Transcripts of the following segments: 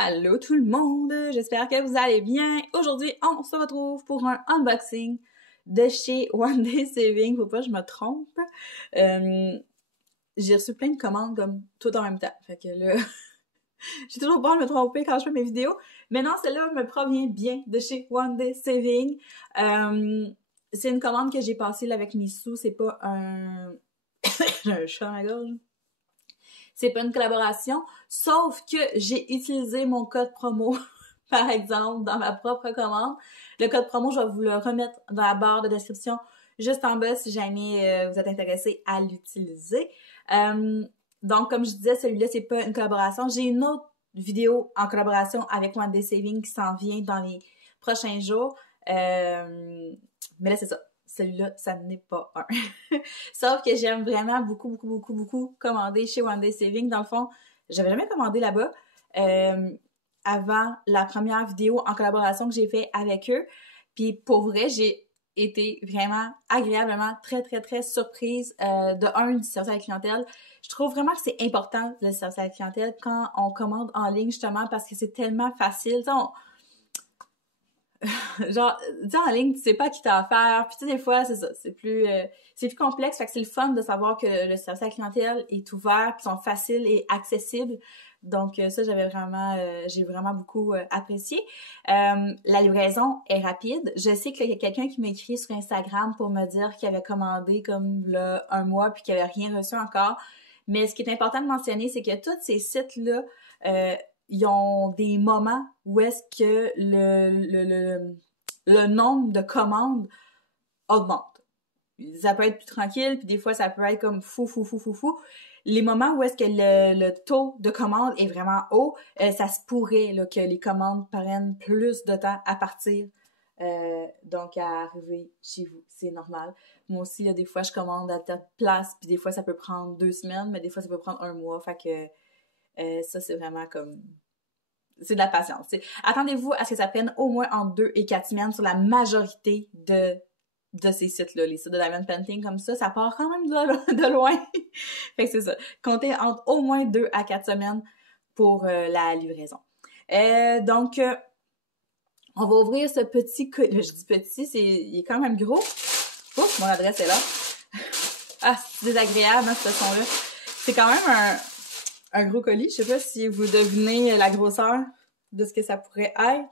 Allô tout le monde, j'espère que vous allez bien. Aujourd'hui, on se retrouve pour un unboxing de chez One Day Saving, faut pas que je me trompe. J'ai reçu plein de commandes comme tout en même temps, fait que là, j'ai toujours peur de me tromper quand je fais mes vidéos. Mais non, celle-là me provient bien de chez One Day Saving. C'est une commande que j'ai passée là, avec mes sous, c'est pas un... j'ai un chat à la gorge. C'est pas une collaboration, sauf que j'ai utilisé mon code promo, par exemple, dans ma propre commande. Le code promo, je vais vous le remettre dans la barre de description, juste en bas, si jamais vous êtes intéressé à l'utiliser. Donc, comme je disais, celui-là, c'est pas une collaboration. J'ai une autre vidéo en collaboration avec One Day Saving qui s'en vient dans les prochains jours. Mais là, c'est ça. Celui-là, ça n'est pas un. Sauf que j'aime vraiment beaucoup commander chez One Day Saving. Dans le fond, j'avais jamais commandé là-bas avant la première vidéo en collaboration que j'ai fait avec eux. Puis pour vrai, j'ai été vraiment agréablement très surprise du service à la clientèle. Je trouve vraiment que c'est important le service à la clientèle quand on commande en ligne justement parce que c'est tellement facile. Genre, tu sais, en ligne, tu sais pas qui t'as affaire, puis tu sais, des fois, c'est ça, c'est plus complexe, fait que c'est le fun de savoir que le service à la clientèle est ouvert, puis sont faciles et accessibles, donc ça, j'ai vraiment beaucoup apprécié. La livraison est rapide, je sais qu'il y a quelqu'un qui m'a écrit sur Instagram pour me dire qu'il avait commandé comme là, un mois, puis qu'il avait rien reçu encore, mais ce qui est important de mentionner, c'est que tous ces sites-là, ils ont des moments où est-ce que le nombre de commandes augmente. Ça peut être plus tranquille, puis des fois, ça peut être comme fou. Les moments où est-ce que le taux de commande est vraiment haut, ça se pourrait là, que les commandes prennent plus de temps à partir, donc à arriver chez vous. C'est normal. Moi aussi, là, des fois, je commande à telle place, puis des fois, ça peut prendre 2 semaines, mais des fois, ça peut prendre 1 mois, fait que ça, c'est vraiment comme... C'est de la patience. T'sais. Attendez-vous à ce que ça prenne au moins entre 2 et 4 semaines sur la majorité de ces sites-là. Les sites de Diamond Painting comme ça part quand même de loin. Fait que c'est ça. Comptez entre au moins 2 à 4 semaines pour la livraison. Donc, on va ouvrir ce petit... Je dis petit, il est quand même gros. Ouf, mon adresse est là. Ah, c'est désagréable, hein, ce son-là. C'est quand même un gros colis. Je sais pas si vous devinez la grosseur de ce que ça pourrait être.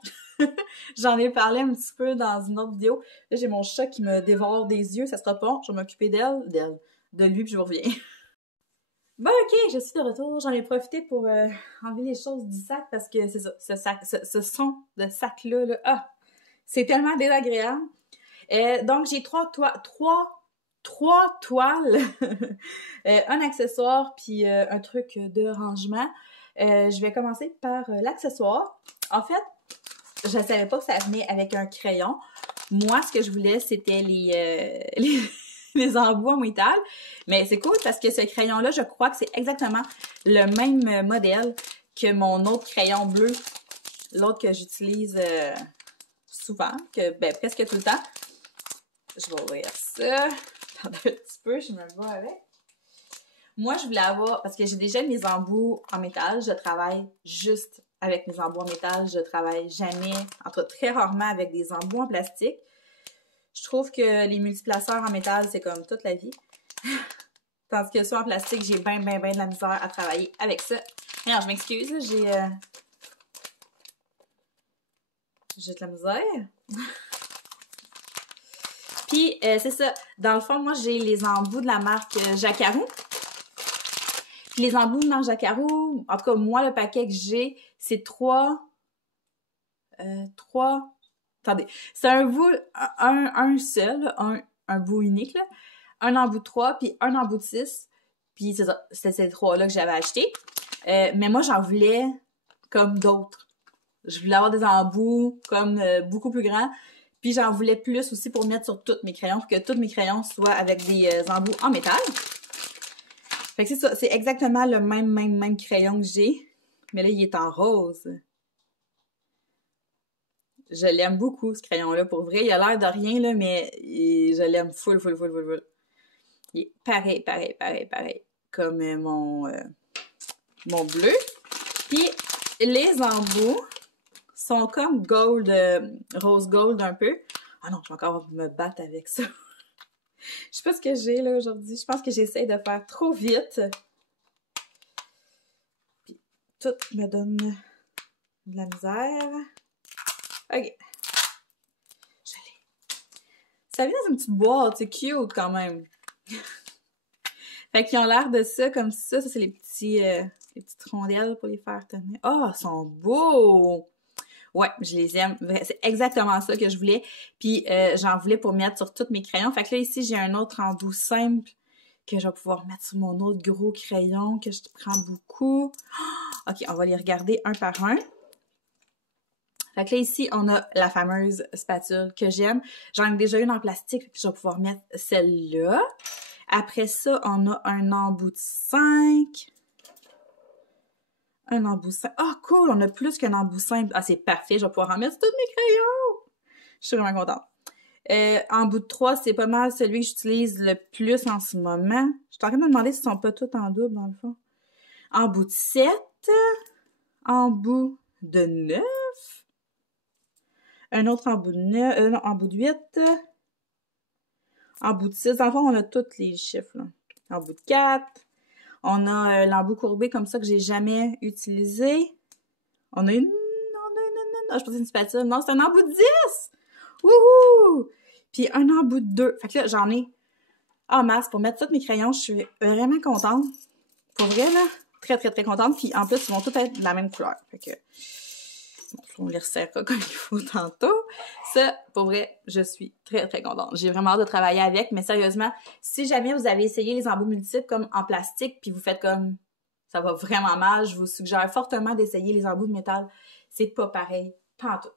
J'en ai parlé un petit peu dans une autre vidéo. Là, j'ai mon chat qui me dévore des yeux. Ça sera pas bon. Je vais m'occuper de lui, puis je vous reviens. Bon, ok, je suis de retour. J'en ai profité pour enlever les choses du sac parce que c'est ça, ce son de sac-là, là, c'est tellement désagréable. Donc, j'ai trois toiles, un accessoire puis un truc de rangement. Je vais commencer par l'accessoire. En fait, je ne savais pas que ça venait avec un crayon. Moi, ce que je voulais, c'était les embouts en métal. Mais c'est cool parce que ce crayon-là, je crois que c'est exactement le même modèle que mon autre crayon bleu. L'autre que j'utilise souvent, presque tout le temps. Je vais ouvrir ça. Attendez un petit peu, je me vois avec. Moi, je voulais avoir, parce que j'ai déjà mes embouts en métal, je travaille juste avec mes embouts en métal, je travaille jamais, en tout cas très rarement avec des embouts en plastique. Je trouve que les multiplaceurs en métal, c'est comme toute la vie. Tandis que ça en plastique, j'ai bien de la misère à travailler avec ça. Alors, je m'excuse, j'ai de la misère. Puis, c'est ça. Dans le fond, moi, j'ai les embouts de la marque Jacquarou. Puis les embouts de marque Jacquarou, en tout cas, moi, le paquet que j'ai, c'est 3... Attendez. C'est un seul, un bout unique, là. Un embout de 3, puis un embout de 6. Puis c'est ça. C'était ces 3-là que j'avais acheté. Mais moi, j'en voulais comme d'autres. Je voulais avoir des embouts comme beaucoup plus grands. Puis j'en voulais plus aussi pour mettre sur tous mes crayons, pour que tous mes crayons soient avec des embouts en métal. Fait que c'est ça, c'est exactement le même crayon que j'ai. Mais là, il est en rose. Je l'aime beaucoup, ce crayon-là. Pour vrai, il a l'air de rien, là, mais je l'aime full. Il est pareil. Comme mon bleu. Puis, les embouts sont comme gold, rose gold un peu. Ah non, je vais encore me battre avec ça. Je sais pas ce que j'ai là aujourd'hui. Je pense que j'essaie de faire trop vite. Puis tout me donne de la misère. Ok. Je l'ai. Ça vient dans une petite boîte, c'est cute quand même. Fait qu'ils ont l'air de ça comme ça. Ça, c'est les petites rondelles pour les faire tenir. Oh, ils sont beaux! Ouais, je les aime. C'est exactement ça que je voulais. Puis j'en voulais pour mettre sur tous mes crayons. Fait que là, ici, j'ai un autre embout simple que je vais pouvoir mettre sur mon autre gros crayon que je prends beaucoup. OK, on va les regarder un par un. Fait que là, ici, on a la fameuse spatule que j'aime. J'en ai déjà une en plastique, puis je vais pouvoir mettre celle-là. Après ça, on a un embout de 5. Un embout simple. Ah, oh, cool! On a plus qu'un embout simple. Ah, c'est parfait. Je vais pouvoir en mettre sur tous mes crayons. Je suis vraiment contente. Embout de 3, c'est pas mal celui que j'utilise le plus en ce moment. Je suis en train de me demander s'ils sont pas tous en double, dans le fond. Embout de 7. Embout de 9. Un autre embout de 9. Non, embout de 8. Embout de 6. Dans le fond, on a tous les chiffres, là. Embout de 4. On a l'embout courbé comme ça que j'ai jamais utilisé. On a une... Ah, je pensais une spatule. Non, c'est un embout de 10! Wouhou! Puis un embout de 2. Fait que là, j'en ai en masse pour mettre tous mes crayons. Je suis vraiment contente. Pour vrai, là, très, très, très contente. Puis en plus, ils vont tous être de la même couleur. Fait que... Bon, on les resserrera comme il faut tantôt. Ça, pour vrai, je suis très, très contente. J'ai vraiment hâte de travailler avec, mais sérieusement, si jamais vous avez essayé les embouts multiples comme en plastique, puis vous faites comme ça va vraiment mal, je vous suggère fortement d'essayer les embouts de métal. C'est pas pareil, pas en tout.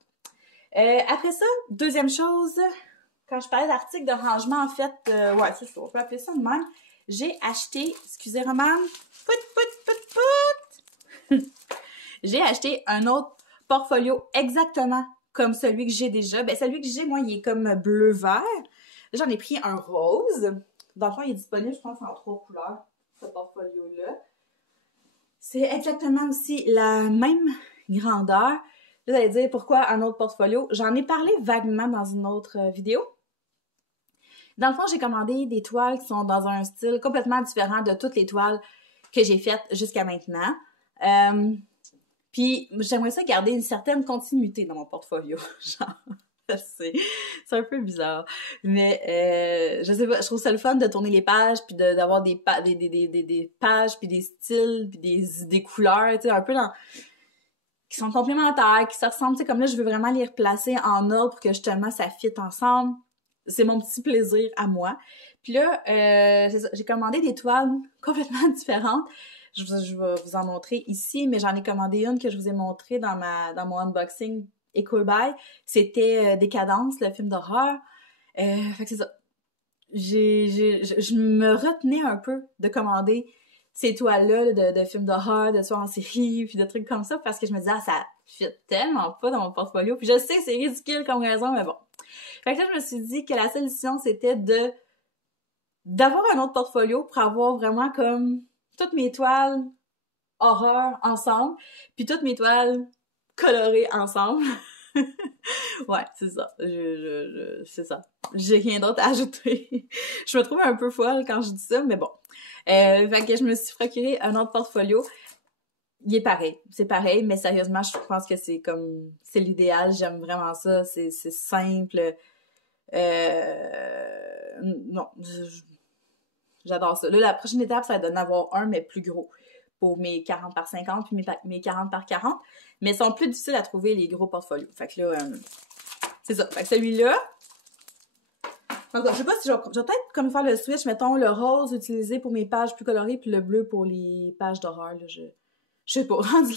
Après ça, deuxième chose, quand je parlais d'articles de rangement, en fait, ouais, c'est ça, on peut appeler ça de même. J'ai acheté, excusez Romane, j'ai acheté un autre portfolio exactement comme celui que j'ai déjà. Ben, celui que j'ai, moi, il est comme bleu-vert. J'en ai pris un rose. Dans le fond, il est disponible, je pense, en 3 couleurs, ce portfolio-là. C'est exactement aussi la même grandeur. Vous allez dire, pourquoi un autre portfolio? J'en ai parlé vaguement dans une autre vidéo. Dans le fond, j'ai commandé des toiles qui sont dans un style complètement différent de toutes les toiles que j'ai faites jusqu'à maintenant. Puis, j'aimerais ça garder une certaine continuité dans mon portfolio. Genre, c'est un peu bizarre. Mais, je sais pas, je trouve ça le fun de tourner les pages, puis d'avoir des pages, puis des styles, puis des couleurs, tu sais, un peu qui sont complémentaires, qui se ressemblent, tu sais, comme là, je veux vraiment les replacer en ordre pour que justement ça fitte ensemble. C'est mon petit plaisir à moi. Puis là, j'ai commandé des toiles complètement différentes. Je vais vous en montrer ici, mais j'en ai commandé une que je vous ai montrée dans mon unboxing Equal Buy. C'était Décadence, le film d'horreur. Fait que c'est ça. Je me retenais un peu de commander ces toiles-là de films d'horreur, de tueurs en série, puis de trucs comme ça, parce que je me disais, ah, ça fit tellement pas dans mon portfolio. Puis je sais que c'est ridicule comme raison, mais bon. Fait que là, je me suis dit que la solution, c'était d'avoir un autre portfolio pour avoir vraiment comme toutes mes toiles horreur ensemble, puis toutes mes toiles colorées ensemble. Ouais, c'est ça. C'est ça. J'ai rien d'autre à ajouter. Je me trouve un peu folle quand je dis ça, mais bon. Fait que je me suis procuré un autre portfolio. Il est pareil. C'est pareil, mais sérieusement, je pense que c'est l'idéal. J'aime vraiment ça. C'est simple. Non. J'adore ça. Là, la prochaine étape, ça va être d'en avoir un, mais plus gros. Pour mes 40 par 50 puis mes 40 par 40. Mais ils sont plus difficiles à trouver, les gros portfolios. Fait que là, c'est ça. Fait que celui-là, je sais pas si je vais peut-être comme faire le switch, mettons le rose utilisé pour mes pages plus colorées puis le bleu pour les pages d'horreur. Je sais pas. Rendu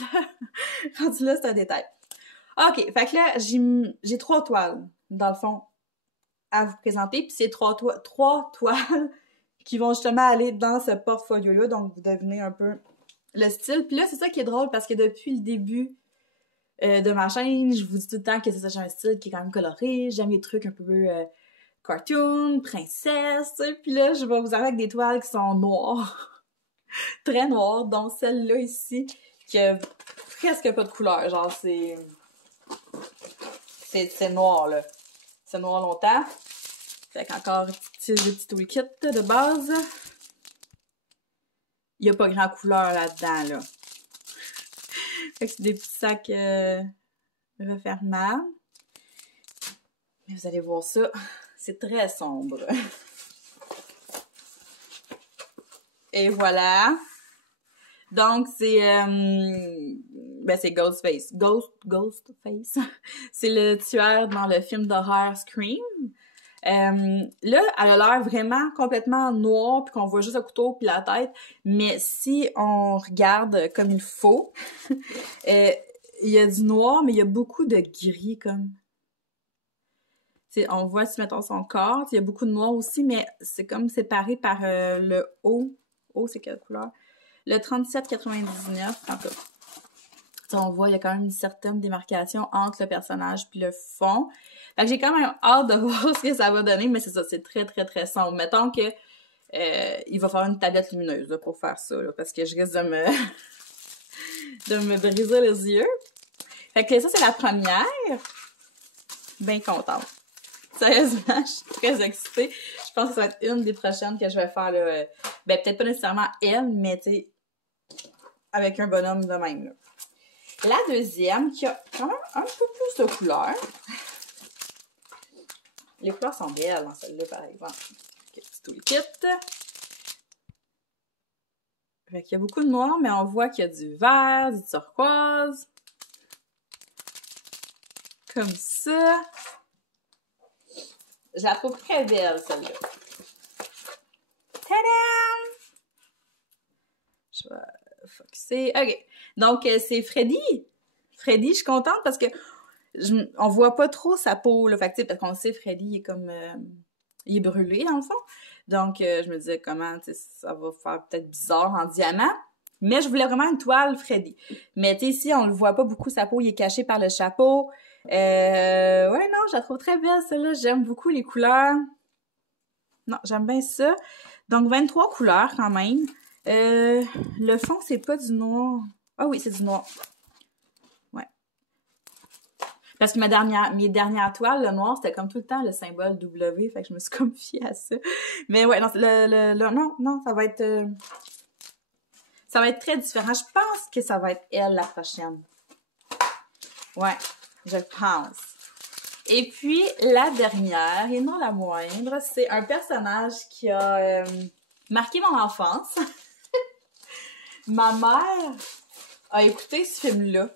là, c'est un détail. OK. Fait que là, j'ai 3 toiles, dans le fond, à vous présenter. Puis c'est 3 toiles qui vont justement aller dans ce portfolio-là. Donc, vous devinez un peu le style. Puis là, c'est ça qui est drôle parce que depuis le début de ma chaîne, je vous dis tout le temps que c'est ça, j'ai un style qui est quand même coloré. J'aime les trucs un peu cartoon, princesse. Puis là, je vais vous arriver avec des toiles qui sont noires. Très noires, dont celle-là ici, qui a presque pas de couleur. Genre, c'est noir, là. C'est noir longtemps. Fait qu'encore le petit toolkit de base. Il n'y a pas grand couleur là-dedans, là. Fait que c'est des petits sacs refermables. Mais vous allez voir ça, c'est très sombre. Et voilà. Donc, c'est Ghostface. Ghostface. C'est le tueur dans le film d'horreur Scream. Là, elle a l'air vraiment complètement noire, puis qu'on voit juste le couteau puis la tête. Mais si on regarde comme il faut, il y a du noir, mais il y a beaucoup de gris, comme. T'sais, on voit, si mettons son corps, il y a beaucoup de noir aussi, mais c'est comme séparé par le haut. Haut, c'est quelle couleur? Le 37,99, en tout cas. On voit, il y a quand même une certaine démarcation entre le personnage puis le fond. Fait que j'ai quand même hâte de voir ce que ça va donner, mais c'est ça, c'est très, très, très sombre. Mettons que il va falloir une tablette lumineuse là, pour faire ça, là, parce que je risque de me briser les yeux. Fait que ça, c'est la première. Bien contente. Sérieusement, je suis très excitée. Je pense que ça va être une des prochaines que je vais faire, là. Ben, peut-être pas nécessairement elle, mais tu sais, avec un bonhomme de même, là. La deuxième, qui a quand même un peu plus de couleurs. Les couleurs sont belles dans celle-là, par exemple. Okay, petit toolkit. Fait qu'il y a beaucoup de noir, mais on voit qu'il y a du vert, du turquoise. Comme ça. Je la trouve très belle, celle-là. Tadam! Je vais focuser. OK. Donc, c'est Freddy. Freddy, je suis contente parce que on voit pas trop sa peau, là. Fait que, parce qu'on sait, Freddy, il est comme... il est brûlé, dans le fond. Donc, je me disais, comment, tu sais, ça va faire peut-être bizarre en diamant. Mais je voulais vraiment une toile Freddy. Mais, tu sais, ici, on le voit pas beaucoup, sa peau, il est caché par le chapeau. Ouais, non, je la trouve très belle, celle-là. J'aime beaucoup les couleurs. Non, j'aime bien ça. Donc, 23 couleurs, quand même. Le fond, c'est pas du noir. Ah oui, c'est du noir. Ouais. Parce que mes dernières toiles, le noir, c'était comme tout le temps le symbole W. Fait que je me suis comme fiée à ça. Mais ouais, non, non, ça va être très différent. Je pense que ça va être elle, la prochaine. Ouais, je pense. Et puis, la dernière, et non la moindre, c'est un personnage qui a marqué mon enfance. Ma mère a écouté ce film-là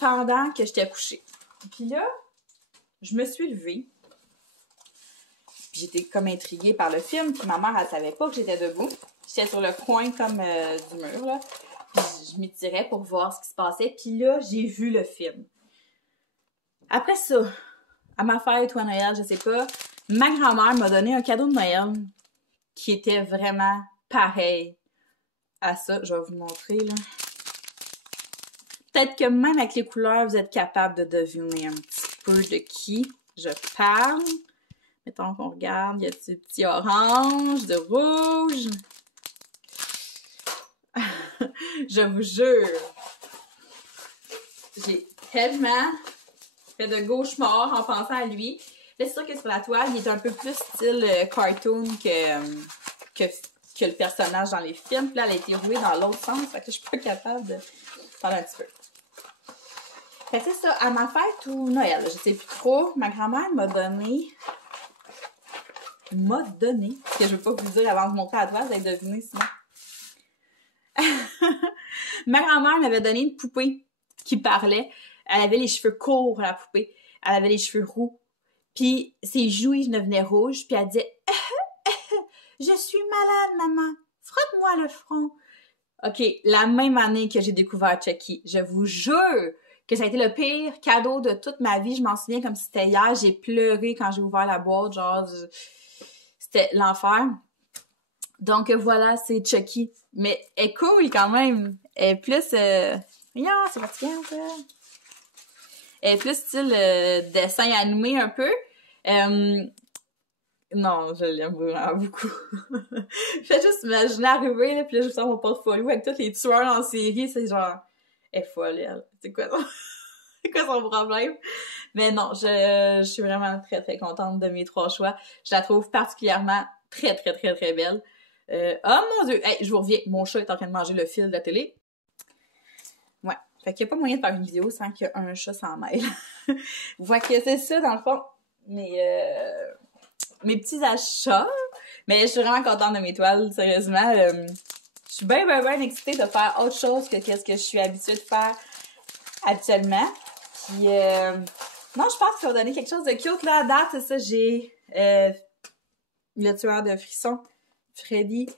pendant que j'étais couchée. Puis là, je me suis levée. Puis j'étais comme intriguée par le film. Puis ma mère, elle savait pas que j'étais debout. J'étais sur le coin comme du mur, là. Puis je m'étirais pour voir ce qui se passait. Puis là, j'ai vu le film. Après ça, à ma fête ou à Noël, je sais pas, ma grand-mère m'a donné un cadeau de Noël qui était vraiment pareil à ça. Je vais vous montrer, là. Peut-être que même avec les couleurs, vous êtes capable de deviner un petit peu de qui je parle. Mettons qu'on regarde, il y a du petit orange, de rouge. Je vous jure, j'ai tellement fait de cauchemars en pensant à lui. Là, c'est sûr que sur la toile, il est un peu plus style cartoon que le personnage dans les films. Puis là, elle a été rouée dans l'autre sens, fait que je suis pas capable de faire un petit peu. Fait que c'est ça, à ma fête ou Noël, je sais plus trop, ma grand-mère m'a donné, parce que je veux pas vous dire avant de vous montrer la toile, vous allez deviner sinon. Ma grand-mère m'avait donné une poupée qui parlait. Elle avait les cheveux courts, la poupée. Elle avait les cheveux roux. Puis ses joues devenaient rouges. Puis elle disait « Je suis malade, maman. Frotte-moi le front. » OK, la même année que j'ai découvert Chucky, je vous jure que ça a été le pire cadeau de toute ma vie. Je m'en souviens comme si c'était hier. J'ai pleuré quand j'ai ouvert la boîte. Genre, c'était l'enfer. Donc voilà, c'est Chucky. Mais elle est cool quand même. Elle est plus... Voyons, c'est fatigant, ça. Elle est plus style dessin animé un peu. Non, je l'aime vraiment beaucoup. Je fais juste imaginer arriver, là, puis là, je sors mon portfolio avec tous les tueurs en série. C'est genre Elle est folle, elle. C'est quoi ça? C'est quoi son problème? Mais non, je suis vraiment très, très contente de mes 3 choix. Je la trouve particulièrement très, très, très, très belle. Oh mon Dieu! Hey, je vous reviens. Mon chat est en train de manger le fil de la télé. Ouais. Fait qu'il n'y a pas moyen de faire une vidéo sans qu'un chat s'en mêle. Vous voyez que c'est ça, dans le fond, mes petits achats. Mais je suis vraiment contente de mes toiles, sérieusement. Je suis bien, bien, bien excitée de faire autre chose que ce que je suis habituée de faire habituellement. Puis, non, je pense que ça va donner quelque chose de cute, là, à date. C'est ça, j'ai le tueur de frissons, Freddy,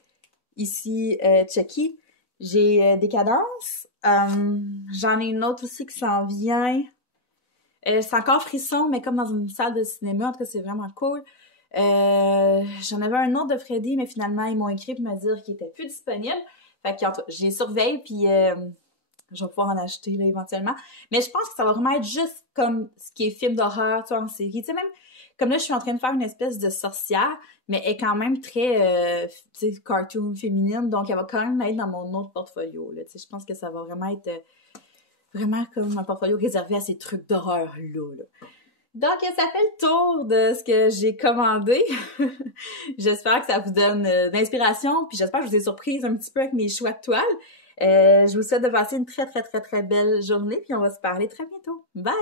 ici, Chucky. J'ai Décadence. J'en ai une autre aussi qui s'en vient. C'est encore Frisson, mais comme dans une salle de cinéma. En tout cas, c'est vraiment cool. J'en avais un autre de Freddy, mais finalement, ils m'ont écrit pour me dire qu'il était plus disponible. Fait que, en tout cas, je les surveille, puis je vais pouvoir en acheter, là, éventuellement. Mais je pense que ça va vraiment être juste comme ce qui est film d'horreur, tu vois, en série. Tu sais, même, comme là, je suis en train de faire une espèce de sorcière, mais elle est quand même très, tu sais, cartoon féminine, donc elle va quand même être dans mon autre portfolio, là. Tu sais, je pense que ça va vraiment être vraiment comme un portfolio réservé à ces trucs d'horreur-là, là. Donc, ça fait le tour de ce que j'ai commandé. J'espère que ça vous donne d'inspiration, puis j'espère que je vous ai surprise un petit peu avec mes choix de toiles. Je vous souhaite de passer une très, très, très, très belle journée, puis on va se parler très bientôt. Bye!